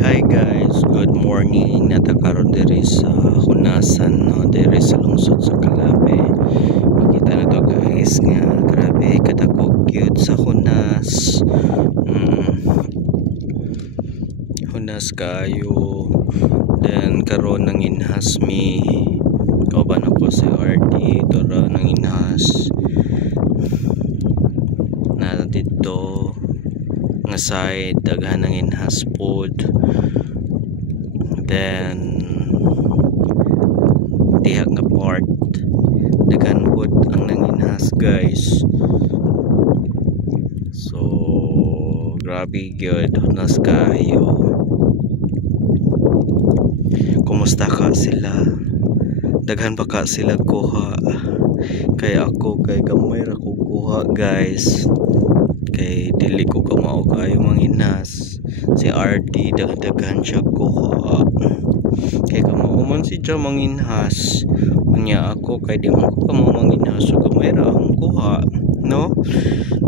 Hi guys, good morning. Natakaroon diri sa Hunasan, no? Diri sa lungsod sa Calape. Makita na to guys nga grabe kadako cute sa Hunas. Hunas kayo. Then karon nang inhas mi. Kauban ako si RD tora nang inhas. Na dito nga side daghan ng inhas pod, then diha nga part daghan pod ang nanginhas guys. So grabe gyud nas kayo. Kumusta ka sila? Daghan pa ka sila kuha? Kay ako kay gamay ra ko kuha guys. Kay dili ko kamao kayo manginas. Si RD dagdagan siya kuha. Kay kamao man si siya manginhas. Unya ako kay di man ko kamao manginhas so gamay ra ang kuha, no?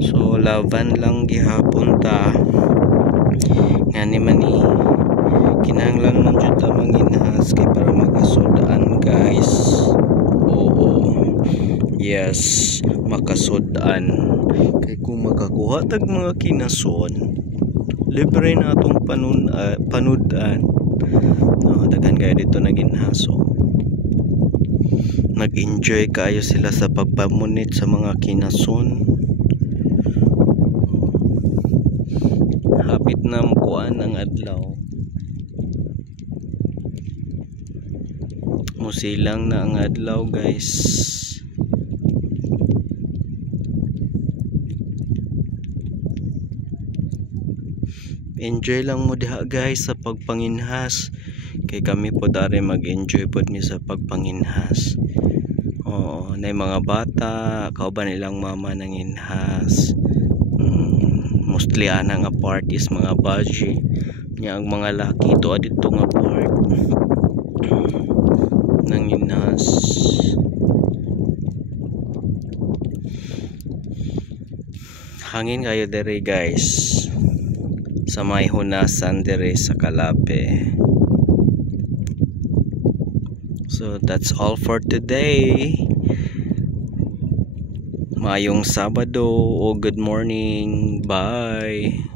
So laban lang gihapon ta. Ngani man ni kinahanglan man jud ta manginhas kay para makasudaan guys. Oo. Yes, makasudaan. Kay kung makakuha tag mga kinason, libre na atong panudan. No, daghan kayo dito naginhaso. Nag-enjoy kayo sila sa pagpamunit sa mga kinason. Hapit na mukuan ang adlaw. Musilang na ang adlaw guys. Enjoy lang mo diha guys sa pagpanginhas. Kay kami po dari mag-enjoy pod mi sa pagpanginhas. Oo, na mga bata, kauban nilang mama nang inhas. Mostly ana nga part is mga baji. Nya ang mga laki to adito nga part nang inhas. Hangin kayo dere guys sa may Hunasan dere sa Calape. So that's all for today. Mayong Sabado o good morning. Bye.